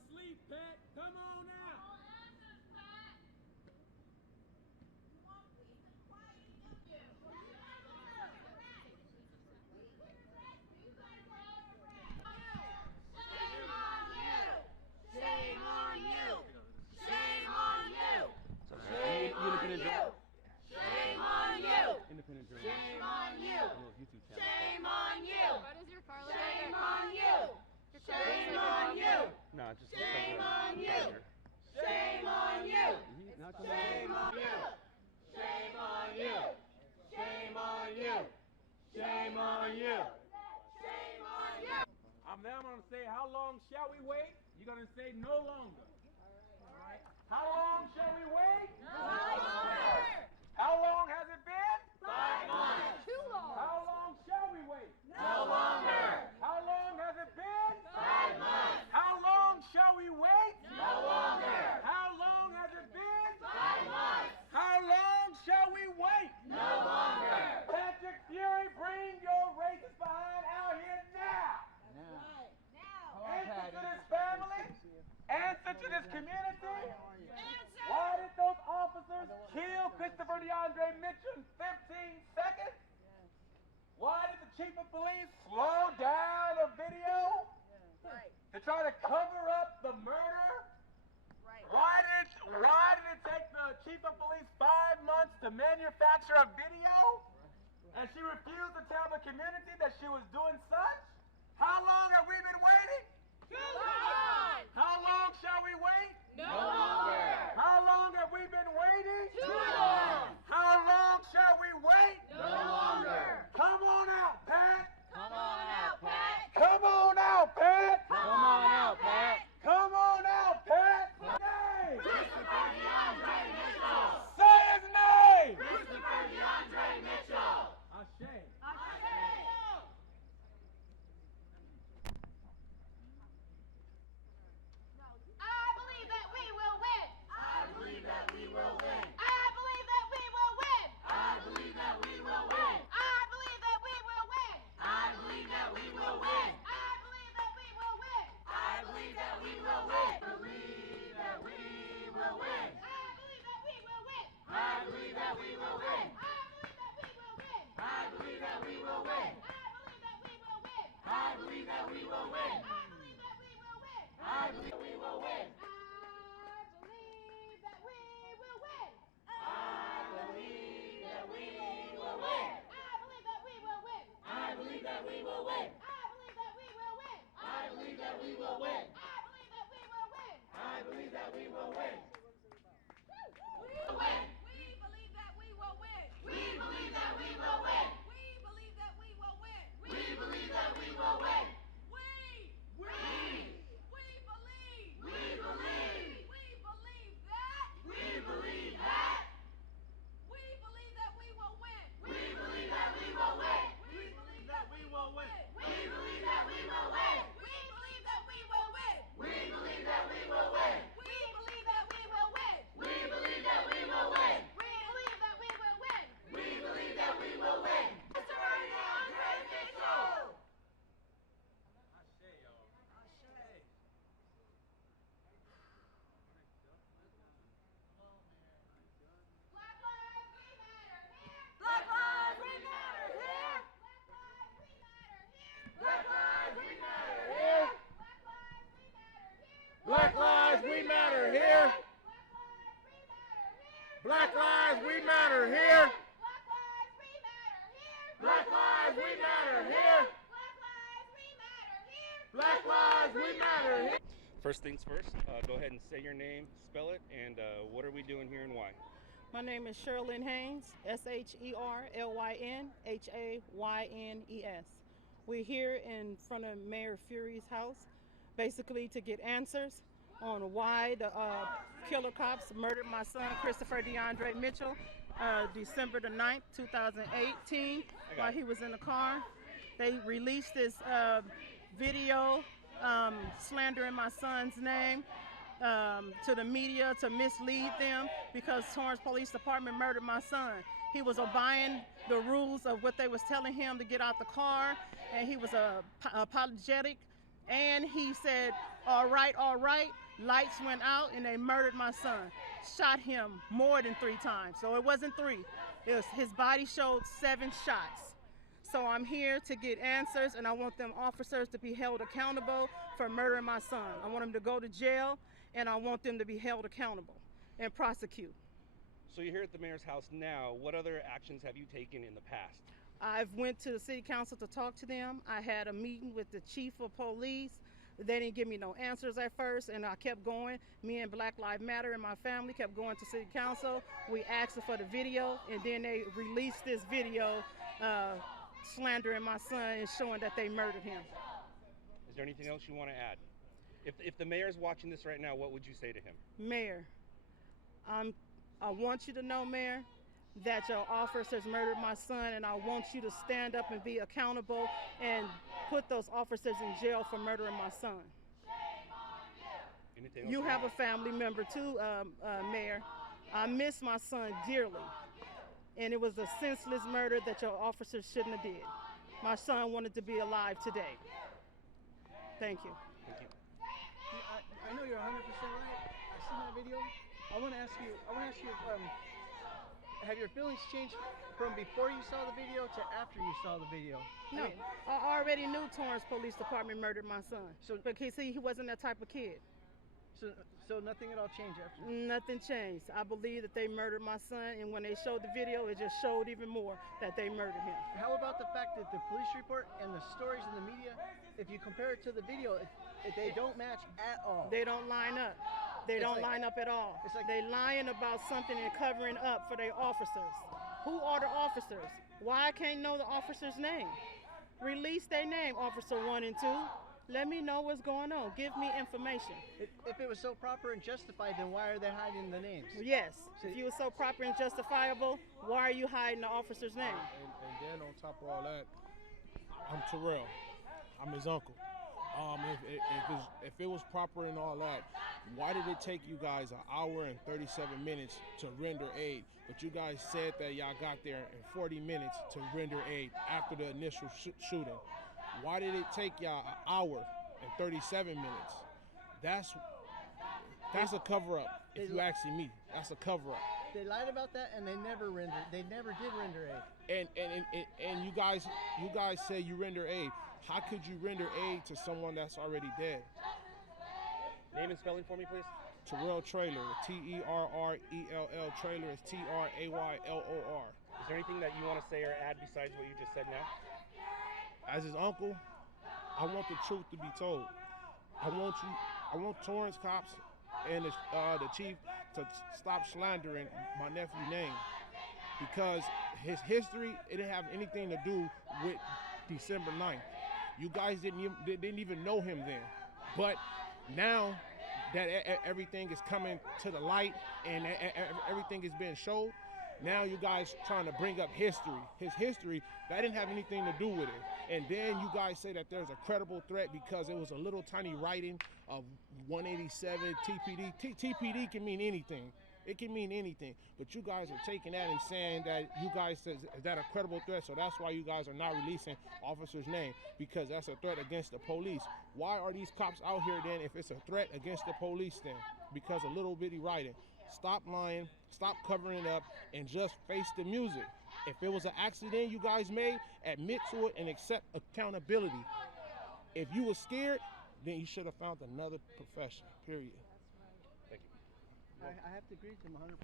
asleep, Pat. Come on out. Shame on you! Shame on you! Shame on you! Shame on you! Independent journalist. Shame on you! YouTube channel. Shame on you! What is your car look Shame like? on you! Shame on you! No, just Shame on you! Shame on you! Shame on you! Shame on you! Shame on you! Shame on you. Shame on you! I'm going to say, how long shall we wait? You're going to say no longer. All right. How long shall we wait? No longer! How long has it been? 5 months! Too long. How long shall we wait? No longer! How long has it been? 5 months! How long shall we wait? No longer! How long has it been? 5 months! How long shall we wait? No longer! Patrick Fury, bring your racist behind out here now. Answer to this family. Answer to this community. Why did those officers kill Christopher DeAndre Mitchell in 15 seconds? Why did the chief of police slow down a video to try to cover up the murder? Why did it take the chief of police 5 months to manufacture a video? And she refused to tell the community that she was doing such? How long have we been waiting? Too long! How long shall we wait? No longer! How long have we been waiting? Too long! How long shall we wait? No longer! Come on out, Pat! Come on out, Pat! Come on out, Pat! Come on out, Pat! Come on out, Pat! Name! Christopher DeAndre Mitchell! Say his name! Christopher DeAndre Mitchell! Ashe. I believe that we will win. I believe that we will win! I believe that we will win. I believe that we will win! I believe that we will win. I believe that we will win! I believe that we will win. I believe that we will win! Believe that we will win! I believe that we will win. I believe that we will win! I believe that we will win. I believe that we will win! I believe that we will win. I believe we will win! I believe that we will win. I believe that we will win! I believe that we will win. I believe that we will win! I believe that we will win. I believe that we will win! We will win. We believe that we will win. We believe that we will win! We believe that we will win. We believe that we will win! We We believe. We believe. We believe that. We believe that. We believe that we will win. We believe that we will win! We believe that we will win. We believe that we will win! We believe that we will win. We believe that we will win! We believe that we will win. We believe that we will win! We believe that we will win. We believe that we will win! Christopher DeAndre Mitchell! Ashe, y'all. Ashe. Black lives we matter here. Black lives we matter here! Black lives we matter here. Black lives we matter here! Black lives we matter here. Black Black lives we matter here! lives we matter here. Black lives we matter here. Black lives we matter here! Black lives we matter here. Black lives we matter here. First things first, go ahead and say your name, spell it, and what are we doing here and why? My name is Sherlyn Haynes, SherlynHaynes. We're here in front of Mayor Fury's house, basically to get answers on why the killer cops murdered my son, Christopher DeAndre Mitchell, December the 9th, 2018, while he was in the car. They released this video slandering my son's name to the media to mislead them because Torrance Police Department murdered my son. He was obeying the rules of what they was telling him to get out the car, and he was apologetic. And he said all right, all right. Lights went out and they murdered my son. Shot him more than 3 times. So it wasn't 3. His body showed 7 shots. So I'm here to get answers, and I want them officers to be held accountable for murdering my son. I want them to go to jail, and I want them to be held accountable and prosecute. So you're here at the mayor's house now. What other actions have you taken in the past? I've went to the city council to talk to them. I had a meeting with the chief of police. They didn't give me no answers at first, and I kept going. Me and Black Lives Matter and my family kept going to city council. We asked for the video, and then they released this video slandering my son and showing that they murdered him. Is there anything else you want to add? If the mayor's watching this right now, what would you say to him? Mayor, I want you to know, Mayor, that your officers murdered my son, and I want you to stand up and be accountable and put those officers in jail for murdering my son. You have a family member too, Mayor. I miss my son dearly, and it was a senseless murder that your officers shouldn't have did. My son wanted to be alive today. Thank you. Thank you. I know you're 100% right. I've seen that video. I want to ask you, have your feelings changed from before you saw the video to after you saw the video? No, I already knew Torrance Police Department murdered my son. So, because he wasn't that type of kid. So nothing at all changed after? Nothing changed. I believe that they murdered my son, and when they showed the video, it just showed even more that they murdered him. How about the fact that the police report and the stories in the media, if you compare it to the video, they don't match at all? They don't line up. They don't line up at all. It's like they lying about something and covering up for their officers. Who are the officers? Why I can't know the officer's name? Release their name, Officer 1 and 2. Let me know what's going on. Give me information. If it was so proper and justified, then why are they hiding the names? Yes. If you were so proper and justifiable, why are you hiding the officer's name? And then on top of all that, I'm Terrell. I'm his uncle. If it was proper and all that, why did it take you guys 1 hour and 37 minutes to render aid? But you guys said that y'all got there in 40 minutes to render aid after the initial shooting. Why did it take y'all 1 hour and 37 minutes? That's a cover-up. If you asking me, that's a cover-up. They lied about that, and they never did render aid. And you guys say you render aid. How could you render aid to someone that's already dead? Name and spelling for me, please. Terrell Trailer, T-E-R-R-E-L-L. Trailer is T-R-A-Y-L-O-R. Is there anything that you want to say or add besides what you just said now? As his uncle, I want the truth to be told. I want Torrance cops and the chief to stop slandering my nephew's name, because his history, it didn't have anything to do with December 9th. You guys didn't even know him then, but now that everything is coming to the light and everything is being shown, now you guys trying to bring up history. His history, that didn't have anything to do with it. And then you guys say that there's a credible threat because it was a little tiny writing of 187 TPD. TPD can mean anything. It can mean anything. But you guys are taking that and saying that you guys says, is that a credible threat? So that's why you guys are not releasing officer's name, because that's a threat against the police. Why are these cops out here then if it's a threat against the police then? Because a little bitty writing. Stop lying, stop covering it up, and just face the music. If it was an accident you guys made, admit to it and accept accountability. If you were scared, then you should have found another profession, period. Thank you. I have to agree with him 100%.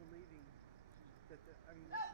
Believing that